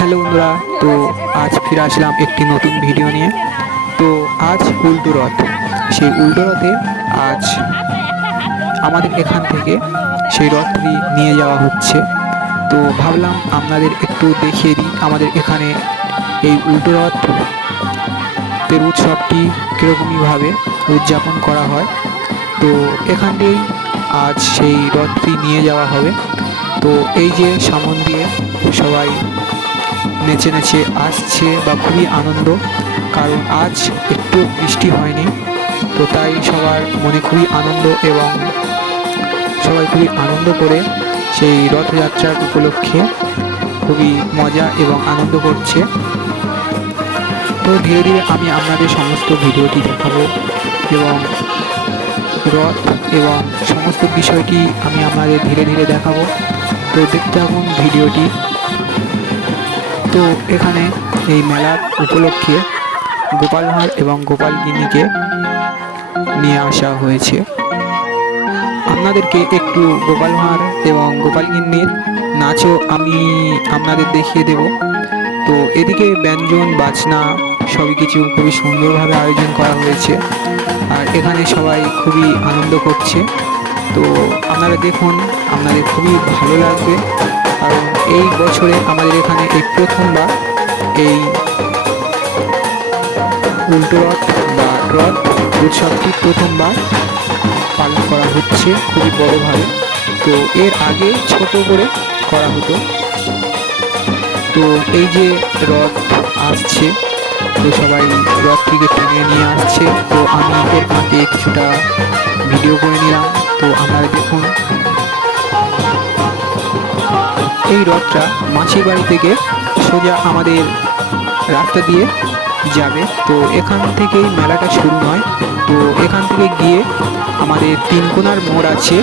Hello বন্ধুরা, তো আজ ফিরে আসলাম একটি নতুন ভিডিও নিয়ে। তো আজ উল্টো রথ। সেই উল্টো রথে আজ আমাদের এখান থেকে সেই রথটি নিয়ে যাওয়া হচ্ছে। তো ভাবলাম আপনাদের একটু দেখিয়ে দিই আমাদের এখানে এই উল্টো রথ তের উৎসবটি কীরকমইভাবে উদযাপন করা হয়। তো এখান দিয়েই আজ সেই রথটি নিয়ে যাওয়া হবে। তো এই যে সামন দিয়ে সবাই নেচে নেচে আসছে বা খুবই আনন্দ। কারণ আজ একটু বৃষ্টি হয়নি, তো তাই সবার মনে খুবই আনন্দ এবং সবাই খুবই আনন্দ করে সেই রথযাত্রার উপলক্ষে খুবই মজা এবং আনন্দ করছে। তো ধীরে ধীরে আমি আপনাদের সমস্ত ভিডিওটি দেখাবো এবং রথ এবং সমস্ত বিষয়টি আমি আপনাদের ধীরে ধীরে দেখাবো। তো দেখতে থাকুন ভিডিওটি। তো এখানে এই মেলার উপলক্ষে গোপাল ভাঁড় এবং গোপাল গিন্নিকে নিয়ে আসা হয়েছে। আপনাদেরকে একটু গোপাল ভাঁড় এবং গোপাল গিন্নির নাচও আমি আপনাদের দেখিয়ে দেব। তো এদিকে ব্যঞ্জন, বাজনা, সবই কিছু খুবই সুন্দরভাবে আয়োজন করা হয়েছে। আর এখানে সবাই খুবই আনন্দ করছে। তো আপনারা দেখুন, আপনাদের খুবই ভালো লাগবে। কারণ এই বছরে আমাদের এখানে এই প্রথমবার এই উল্টো রথ বা রথ উৎসবটি প্রথমবার পালন করা হচ্ছে খুবই বড়োভাবে। তো এর আগে ছোট করে করা হতো। তো এই যে রথ আসছে, তো সবাই রথটিকে টেনে নিয়ে আসছে। তো আমি এর ফাঁকে কিছুটা ভিডিও করে নিলাম। তো আপনারা দেখুন এই রথটা মাসির বাড়ি থেকে সোজা আমাদের রাস্তা দিয়ে যাবে। তো এখান থেকেই মেলাটা শুরু হয়। তো এখান থেকে গিয়ে আমাদের তিনকোনার মোড় আছে।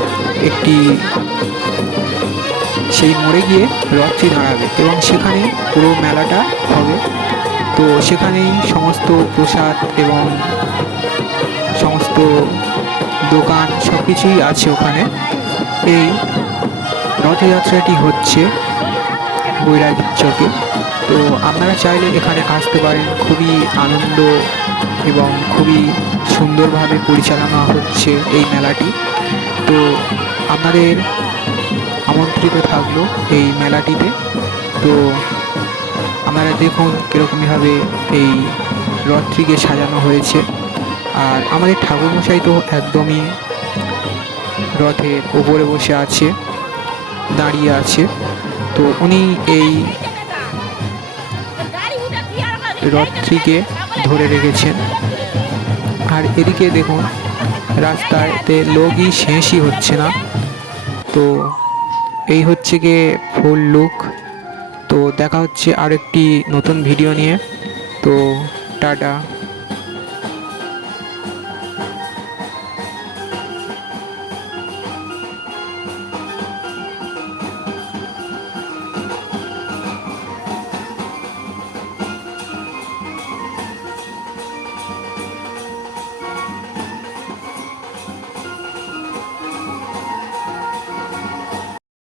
একটি সেই মোড়ে গিয়ে রথটি দাঁড়াবে এবং সেখানে পুরো মেলাটা হবে। তো সেখানেই সমস্ত প্রসাদ এবং সমস্ত দোকান সব কিছুই আছে ওখানে। এই রথযাত্রাটি হচ্ছে বৈরাগী চকে তো আপনারা চাইলে এখানে আসতে পারেন। খুবই আনন্দ এবং খুবই সুন্দরভাবে পরিচালনা হচ্ছে এই মেলাটি। তো আপনাদের আমন্ত্রিত থাকল এই মেলাটিতে। তো আপনারা দেখুন কীরকমভাবে এই রথটিকে সাজানো হয়েছে। আর আমাদের ঠাকুরমশাই তো একদমই রথের ওপরে বসে আছে। দাঁড়িয়ে আছে। তো উনি এই রথটিকে ধরে রেখেছেন। আর এদিকে দেখুন, রাস্তাতে লোকই শেষই হচ্ছে না। তো এই হচ্ছে গিয়ে ফুল লুক তো দেখা হচ্ছে আরেকটি নতুন ভিডিও নিয়ে। তো টাটা।